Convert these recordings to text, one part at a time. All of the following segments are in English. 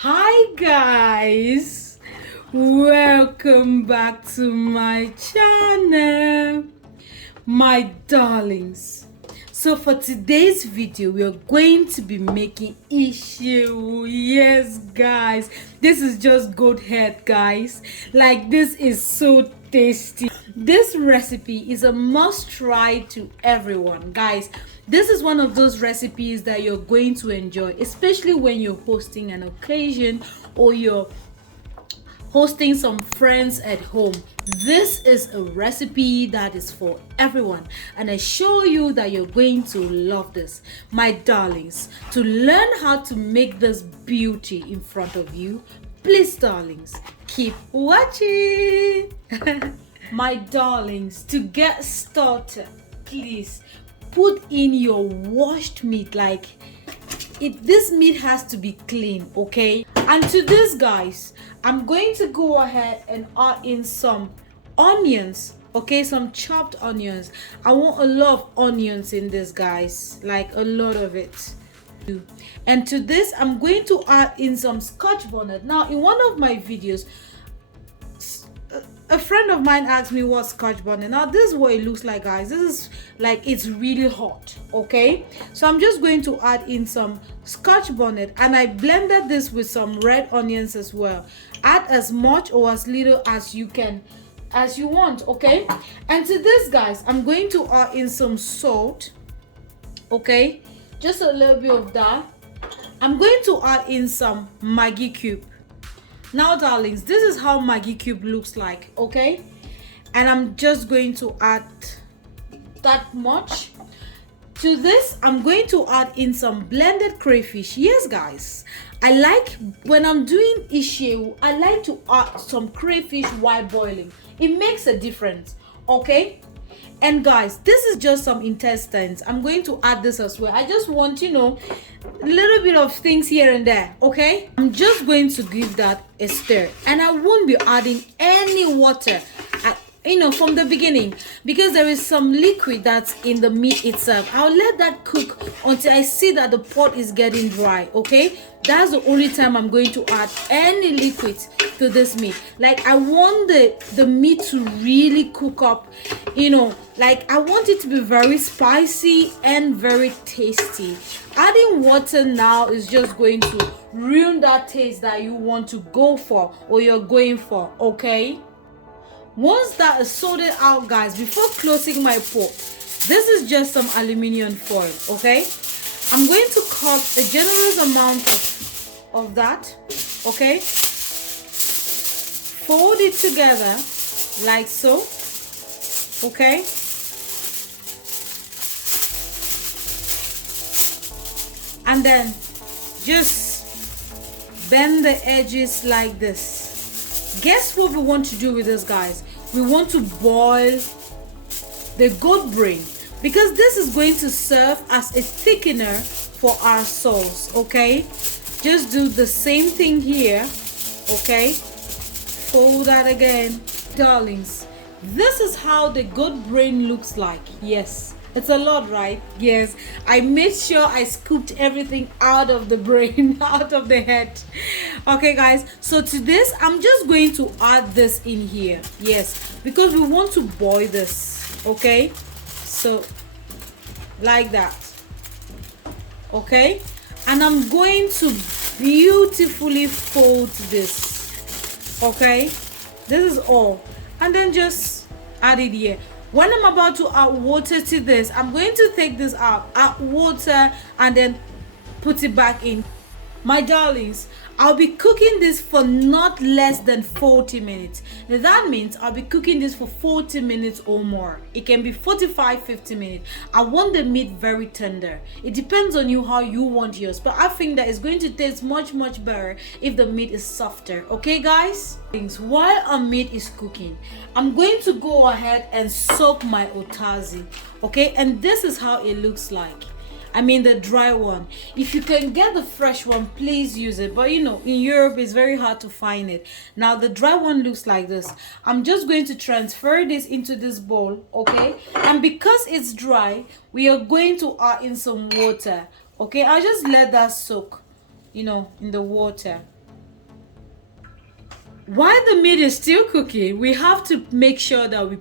Hi guys, welcome back to my channel, my darlings. So for today's video we are going to be making Isi-Ewu. Yes guys, this is just goat head guys. Like, this is so tasty. This recipe is a must try to everyone guys. This is one of those recipes that you're going to enjoy, especially when you're hosting an occasion or you're hosting some friends at home. This is a recipe that is for everyone, and I assure you that you're going to love this, my darlings. To learn how to make this beauty in front of you, please darlings, keep watching. My darlings, to get started, please put in your washed meat. Like, this meat has to be clean, okay? And to this guys, I'm going to go ahead and add in some onions, okay? Some chopped onions. I want a lot of onions in this guys, like a lot of it. And to this I'm going to add in some scotch bonnet. Now in one of my videos, a friend of mine asked me what scotch bonnet. Now this is what it looks like guys. This is like, it's really hot, okay? So I'm just going to add in some scotch bonnet, and I blended this with some red onions as well. Add as much or as little as you can, as you want, okay? And to this guys, I'm going to add in some salt, okay? Just a little bit of that. I'm going to add in some Maggi cube. Now darlings, this is how Maggi cube looks like, okay? And I'm just going to add that much. To this I'm going to add in some blended crayfish. Yes guys, I like, when I'm doing Isi-Ewu, I like to add some crayfish while boiling. It makes a difference, okay? And guys, this is just some intestines. I'm going to add this as well. I just want, a little bit of things here and there, okay? I'm just going to give that a stir, and I won't be adding any water from the beginning, because there is some liquid that's in the meat itself. I'll let that cook until I see that the pot is getting dry, okay? That's the only time I'm going to add any liquid to this meat. Like, I want the meat to really cook up, like I want it to be very spicy and very tasty. Adding water now is just going to ruin that taste that you want to go for or you're going for, okay? Once that is sorted out guys, before closing my pot, this is just some aluminum foil, okay? I'm going to cut a generous amount of that, okay? Fold it together like so, okay? And then just bend the edges like this. Guess what we want to do with this guys? We want to boil the goat brain, because this is going to serve as a thickener for our sauce, okay? Just do the same thing here, okay? Fold that again. Darlings, this is how the goat brain looks like. Yes, it's a lot, right? Yes, I made sure I scooped everything out of the brain, out of the head. Okay guys, so to this I'm just going to add this in here. Yes, because we want to boil this, okay? So like that, okay? And I'm going to beautifully fold this, okay? This is all, and then just add it here. When I'm about to add water to this, I'm going to take this out, add water, and then put it back in. My darlings, I'll be cooking this for not less than 40 minutes. Now that means I'll be cooking this for 40 minutes or more. It can be 45-50 minutes. I want the meat very tender. It depends on you how you want yours, but I think that it's going to taste much better if the meat is softer, okay guys? While our meat is cooking, I'm going to go ahead and soak my otazi, okay? And this is how it looks like. I mean the dry one. If you can get the fresh one, please use it, but in Europe it's very hard to find it. Now the dry one looks like this. I'm just going to transfer this into this bowl, okay? And because it's dry, we are going to add in some water, okay? I'll just let that soak in the water. while the meat is still cooking, we have to make sure that we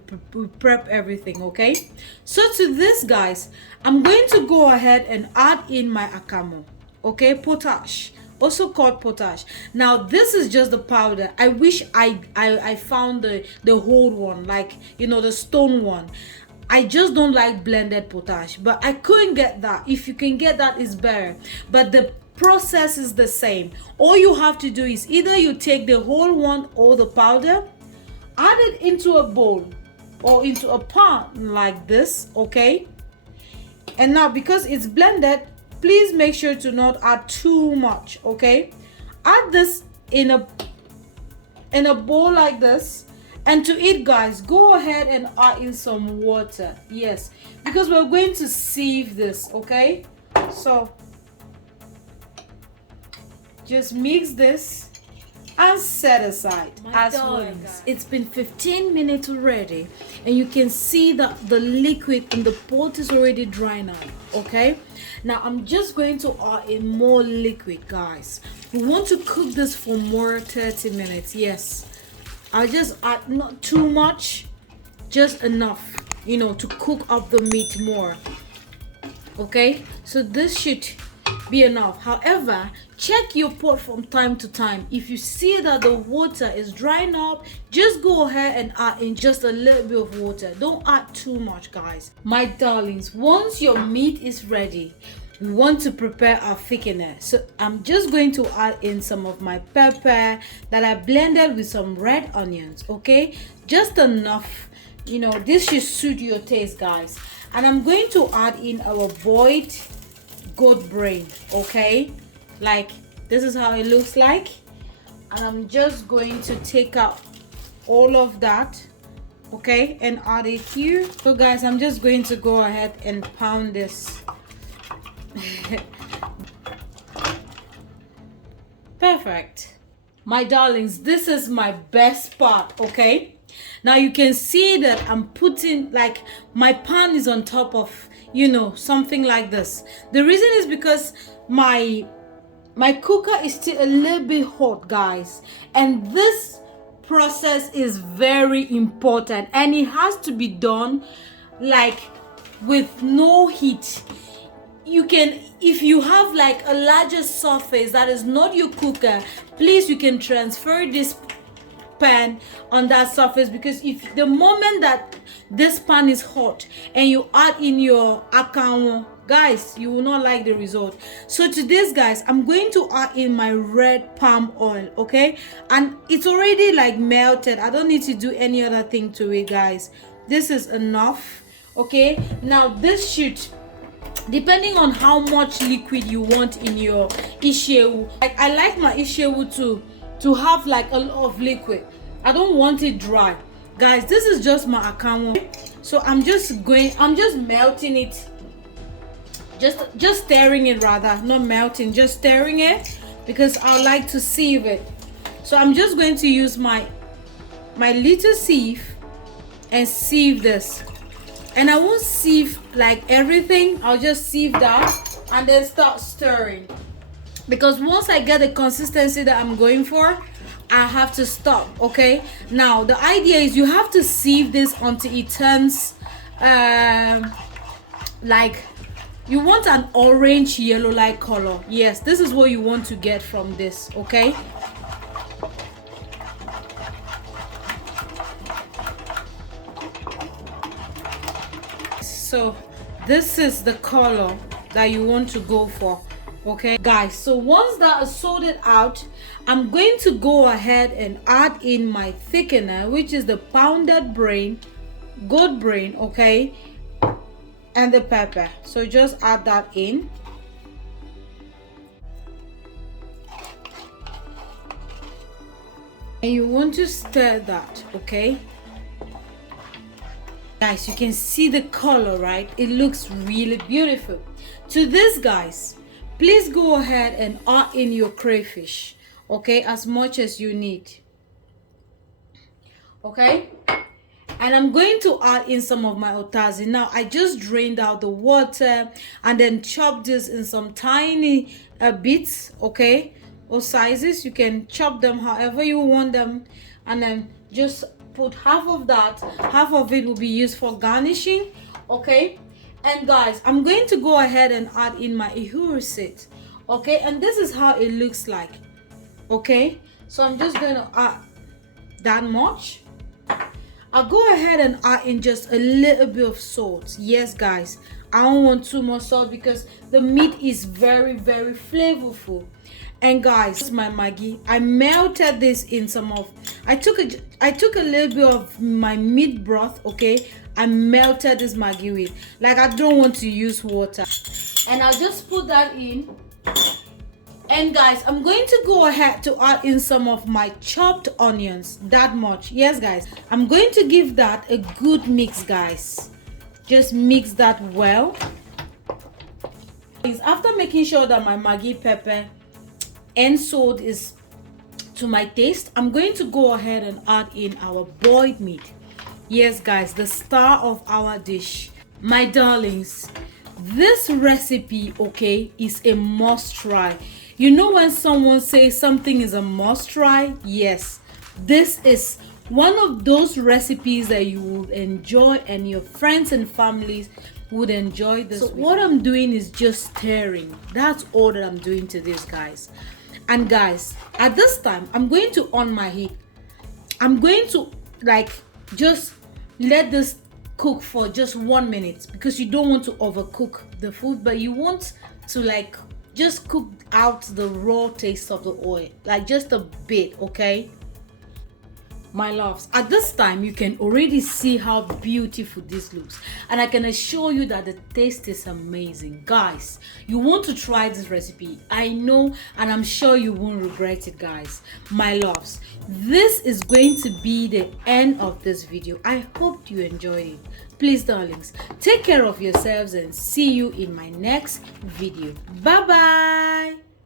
prep everything, okay? So to this, guys, I'm going to go ahead and add in my akamo, okay? Potash, also called potash. Now this is just the powder. I wish I found the whole one, like, you know, the stone one. I just don't like blended potash, but I couldn't get that. If you can get that, it's better, but the process is the same. All you have to do is either you take the whole one or the powder, add it into a bowl or into a pan like this, okay? And now because it's blended, please make sure to not add too much, okay? Add this in a bowl like this. And to eat, guys, go ahead and add in some water. Yes, because we're going to sieve this, okay? So just mix this and set aside. As well, it's been 15 minutes already, and you can see that the liquid in the pot is already drying out, okay? Now I'm just going to add in more liquid, guys. We want to cook this for more 30 minutes. Yes, I'll just add not too much, just enough, you know, to cook up the meat more, okay? So this should be enough. However, check your pot from time to time. If you see that the water is drying up, just go ahead and add in just a little bit of water. Don't add too much, guys. My darlings, once your meat is ready, we want to prepare our thickener. So I'm just going to add in some of my pepper that I blended with some red onions, okay? Just enough, you know, this should suit your taste, guys. And I'm going to add in our boiled goat brain, okay? Like this is how it looks like. And I'm just going to take out all of that, okay, and add it here. So guys, I'm just going to go ahead and pound this. Perfect. My darlings, this is my best part, okay? Now you can see that I'm putting, like, my pan is on top of, you know, something like this. The reason is because my cooker is still a little bit hot, guys, and this process is very important, and it has to be done like with no heat. You can, if you have like a larger surface that is not your cooker, please, you can transfer this pan on that surface, because if the moment that this pan is hot and you add in your akamo, guys, you will not like the result. So to this, guys, I'm going to add in my red palm oil, okay? And it's already like melted. I don't need to do any other thing to it, guys. This is enough, okay? Now this should, depending on how much liquid you want in your Isi-Ewu, like I like my Isi-Ewu to have like a lot of liquid. I don't want it dry, guys. This is just my akamo, so I'm just melting it, just stirring it, rather, not melting, just stirring it, because I like to sieve it. So I'm just going to use my little sieve and sieve this. And I won't sieve like everything, I'll just sieve that and then start stirring, because once I get the consistency that I'm going for, I have to stop, okay? Now the idea is you have to sieve this until it turns like you want an orange yellow like color. Yes, this is what you want to get from this, okay? So this is the color that you want to go for, okay, guys? So once that is sorted out, I'm going to go ahead and add in my thickener, which is the pounded brain, goat brain, okay, and the pepper. So just add that in. And you want to stir that, okay? Guys, you can see the color, right? It looks really beautiful. To this, guys, please go ahead and add in your crayfish, okay, as much as you need, okay? And I'm going to add in some of my otazi. Now I just drained out the water and then chopped this in some tiny bits, okay? or sizes. You can chop them however you want them, and then just put half of that. Half of it will be used for garnishing. Okay, and guys, I'm going to go ahead and add in my Ewu receipt. Okay, and this is how it looks like. Okay, so I'm just going to add that much. I'll go ahead and add in just a little bit of salt. Yes guys, I don't want too much salt because the meat is very flavorful. And guys, this is my Maggi. I melted this in some of, I took a little bit of my meat broth. Okay, I melted this Maggi with, like, I don't want to use water, and I'll just put that in. And guys, I'm going to go ahead to add in some of my chopped onions. That much. Yes guys, I'm going to give that a good mix, guys. Just mix that well. After making sure that my Maggi pepper and salt is to my taste, I'm going to go ahead and add in our boiled meat. Yes guys, the star of our dish. My darlings, this recipe, okay, is a must try. You know when someone says something is a must try? Yes, this is one of those recipes that you will enjoy and your friends and families would enjoy this. So what I'm doing is just stirring. That's all that I'm doing to this, guys. And guys, at this time, I'm going to on my heat. I'm going to like just let this cook for just 1 minute, because you don't want to overcook the food, but you want to like just cook out the raw taste of the oil, like just a bit. Okay, my loves, at this time you can already see how beautiful this looks, and I can assure you that the taste is amazing. Guys, you want to try this recipe, I know, and I'm sure you won't regret it. Guys, my loves, this is going to be the end of this video. I hope you enjoyed it. Please darlings, take care of yourselves and see you in my next video. Bye bye.